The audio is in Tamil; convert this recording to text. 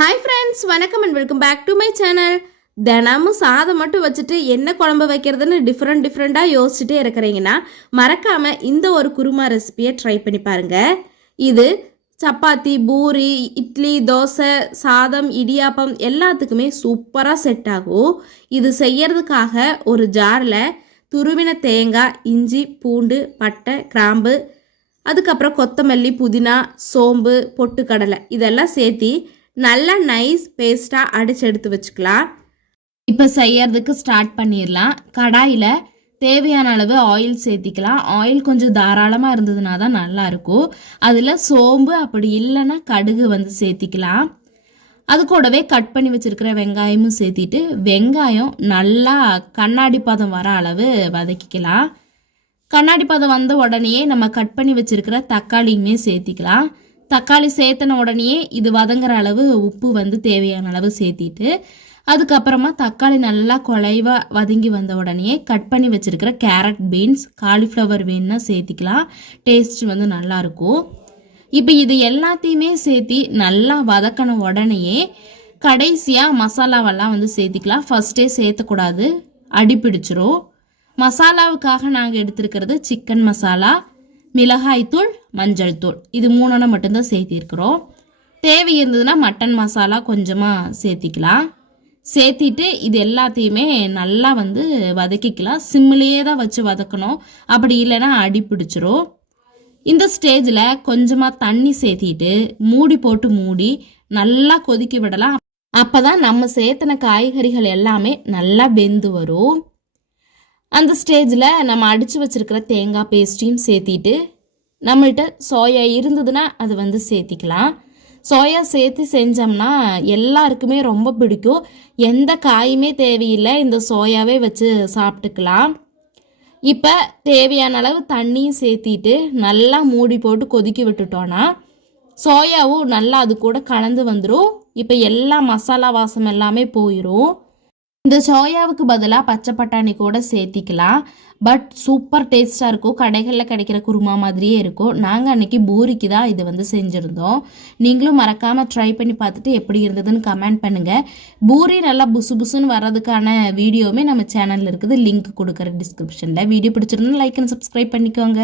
Hi friends, வணக்கம் and welcome back to my channel. தினமும் சாதம் மட்டும் வச்சுட்டு என்ன குழம்பு வைக்கிறதுன்னு டிஃப்ரெண்ட்டாக யோசிச்சுட்டே இருக்கிறீங்கன்னா மறக்காமல் இந்த ஒரு குருமா ரெசிபியை ட்ரை பண்ணி பாருங்கள். இது சப்பாத்தி, பூரி, இட்லி, தோசை, சாதம், இடியாப்பம் எல்லாத்துக்குமே சூப்பராக செட் ஆகும். இது செய்யறதுக்காக ஒரு ஜாரில் துருவின தேங்காய், இஞ்சி, பூண்டு, பட்டை, கிராம்பு, அதுக்கப்புறம் கொத்தமல்லி, புதினா, சோம்பு, பொட்டுக்கடலை இதெல்லாம் சேர்த்து நல்லா நைஸ் பேஸ்ட்டாக அடித்து எடுத்து வச்சுக்கலாம். இப்போ செய்யறதுக்கு ஸ்டார்ட் பண்ணிடலாம். கடாயில் தேவையான அளவு ஆயில் சேர்த்திக்கலாம். ஆயில் கொஞ்சம் தாராளமாக இருந்ததுனா தான் நல்லாயிருக்கும். அதில் சோம்பு, அப்படி இல்லைன்னா கடுகு சேர்த்திக்கலாம். அது கூடவே கட் பண்ணி வச்சுருக்கிற வெங்காயமும் சேர்த்திட்டு வெங்காயம் நல்லா கண்ணாடி பதம் வர அளவு வதக்கிக்கலாம். கண்ணாடி பதம் வந்த உடனேயே நம்ம கட் பண்ணி வச்சுருக்கிற தக்காளியுமே சேர்த்திக்கலாம். தக்காளி சேர்த்தன உடனே இது வதங்குற அளவு உப்பு தேவையான அளவு சேர்த்திட்டு அதுக்கப்புறமா தக்காளி நல்லா குழைவாக வதங்கி வந்த உடனே கட் பண்ணி வச்சுருக்கிற கேரட், பீன்ஸ், காலிஃப்ளவர் வேணுன்னா சேர்த்திக்கலாம். டேஸ்ட் நல்லாயிருக்கும். இப்போ இது எல்லாத்தையுமே சேர்த்தி நல்லா வதக்கின உடனேயே கடைசியாக மசாலாவெல்லாம் சேர்த்திக்கலாம். ஃபஸ்ட்டே சேர்த்தக்கூடாது, அடி பிடிச்சிரும். மசாலாவுக்காக நாங்கள் எடுத்துருக்கிறது சிக்கன் மசாலா, மிளகாய்த்தூள், மஞ்சள் தூள், இது 3 மட்டும்தான் சேர்த்திருக்கிறோம். தேவை இருந்ததுன்னா மட்டன் மசாலா கொஞ்சமாக சேர்த்திக்கலாம். சேர்த்திட்டு இது எல்லாத்தையுமே நல்லா வதக்கிக்கலாம். சிம்மிலேயே தான் வச்சு வதக்கணும், அப்படி இல்லைன்னா அடி பிடிச்சிரும். இந்த ஸ்டேஜில் கொஞ்சமாக தண்ணி சேர்த்திட்டு மூடி போட்டு மூடி நல்லா கொதிக்க விடலாம். அப்போ தான் நம்ம சேர்த்தன காய்கறிகள் எல்லாமே நல்லா வெந்து வரும். அந்த ஸ்டேஜில் நம்ம அடித்து வச்சுருக்கிற தேங்காய் பேஸ்ட்டையும் சேர்த்திட்டு நம்மள்கிட்ட சோயா இருந்ததுன்னா அது சேர்த்திக்கலாம். சோயா சேர்த்து செஞ்சோம்னா எல்லாருக்குமே ரொம்ப பிடிக்கும். எந்த காயுமே தேவையில்லை, இந்த சோயாவே வச்சு சாப்பிட்டுக்கலாம். இப்போ தேவையான அளவு தண்ணியும் சேர்த்திட்டு நல்லா மூடி போட்டு கொதிக்க விட்டுட்டோன்னா சோயாவும் நல்லா அது கூட கலந்து வந்துடும். இப்போ எல்லா மசாலா வாசம் எல்லாமே போயிடும். இந்த சோயாவுக்கு பதிலாக பச்சை பட்டாணி கூட சேர்த்திக்கலாம். பட் சூப்பர் டேஸ்ட்டாக இருக்கும். கடைகளில் கிடைக்கிற குருமா மாதிரியே இருக்கும். நாங்கள் அன்றைக்கி பூரிக்கு தான் இது செஞ்சுருந்தோம். நீங்களும் மறக்காமல் ட்ரை பண்ணி பார்த்துட்டு எப்படி இருந்ததுன்னு கமெண்ட் பண்ணுங்கள். பூரி நல்லா புசு புசுன்னு வர்றதுக்கான வீடியோவுமே நம்ம சேனலில் இருக்குது. லிங்க் கொடுக்குற டிஸ்கிரிப்ஷனில். வீடியோ பிடிச்சிருந்தா லைக் அண்ட் சப்ஸ்கிரைப் பண்ணிக்கோங்க.